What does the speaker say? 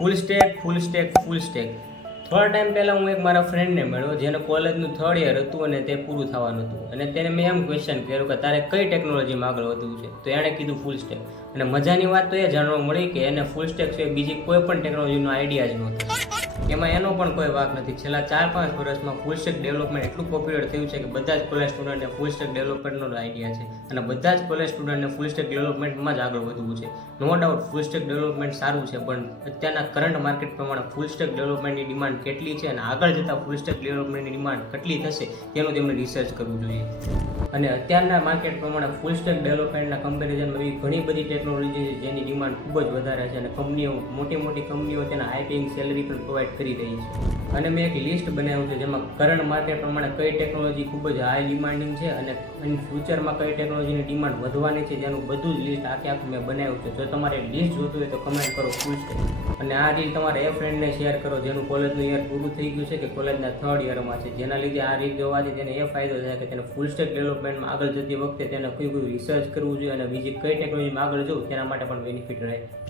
Full stack થોડા time પહેલાં હું એક મારા ફ્રેન્ડને મળ્યો જેને કોલેજનું 3rd યર હતું અને તે પૂરું થવાનું હતું અને તેને મેં એમ ક્વેશ્ચન કર્યું કે તારે કઈ ટેકનોલોજીમાં આગળ વધવું છે, તો એણે કીધું ફૂલ સ્ટેક. અને મજાની વાત તો એ જાણવા મળી કે એને ફૂલ સ્ટેક સિવાય બીજી કોઈ પણ ટેકનોલોજીનો આઈડિયા જ નહોતો. એમાં એનો પણ કોઈ વાક નથી. છેલ્લા 4-5 વર્ષમાં ફૂલ સ્ટેક ડેવલપમેન્ટ એટલું પોપ્યુલર થયું છે કે બધા જ કોલેજ સ્ટુડન્ટને ફૂલ સ્ટેક ડેવલપમેન્ટનો આઈડિયા છે અને બધા જ કોલેજ સ્ટુડન્ટને ફૂલ સ્ટેક ડેવલપમેન્ટમાં જ આગળ વધવું છે. No doubt full stack development સારું છે, પણ અત્યારના કરંટ માર્કેટ પ્રમાણે ફૂલ સ્ટેક ડેવલપમેન્ટની ડિમાન્ડ કેટલી છે અને આગળ જતાં ફૂલ સ્ટેક ડેવલપમેન્ટની ડિમાન્ડ કેટલી થશે તેનું તેમણે રિસર્ચ કરવું જોઈએ. અને અત્યારના માર્કેટ પ્રમાણે ફૂલ સ્ટેક ડેવલપમેન્ટના કમ્પેરિઝનમાં એવી ઘણી બધી ટેકનોલોજી છે જેની ડિમાન્ડ ખૂબ જ વધારે છે અને કંપનીઓ મોટી કંપનીઓ તેના હાઈ પેઇંગ સેલરી પણ પ્રોવાઈડ કરી રહી છે. અને મેં એક લિસ્ટ બનાવ્યું છે જેમાં કરંટ માર્કેટ પ્રમાણે કઈ ટેકનોલોજી ખૂબ જ હાઈ ડિમાન્ડિંગ છે અને ફ્યુચરમાં કઈ ટેકનોલોજીની ડિમાન્ડ વધવાની છે તેનું બધું જ લિસ્ટ આખું મેં બનાવ્યું છે. જો તમારે લિસ્ટ જોતું હોય તો કમેન્ટ કરો ફૂલ સ્ટેક. અને આ રીલ તમારે એ ફ્રેન્ડને શેર કરો જેનું કોલેજનું યર પૂરું થઈ ગયું છે કે કોલેજના 3rd યરમાં છે, જેના લીધે આ રીલ જોવાથી તેને એ ફાયદો થાય કે તેને ફૂલ સ્ટેક ડેવલપમેન્ટમાં આગળ જતી વખતે તેને કોઈ રિસર્ચ કરવું જોઈએ અને બીજી કઈ ટેકનોલોજીમાં આગળ જવું તેના માટે પણ બેનિફિટ રહે.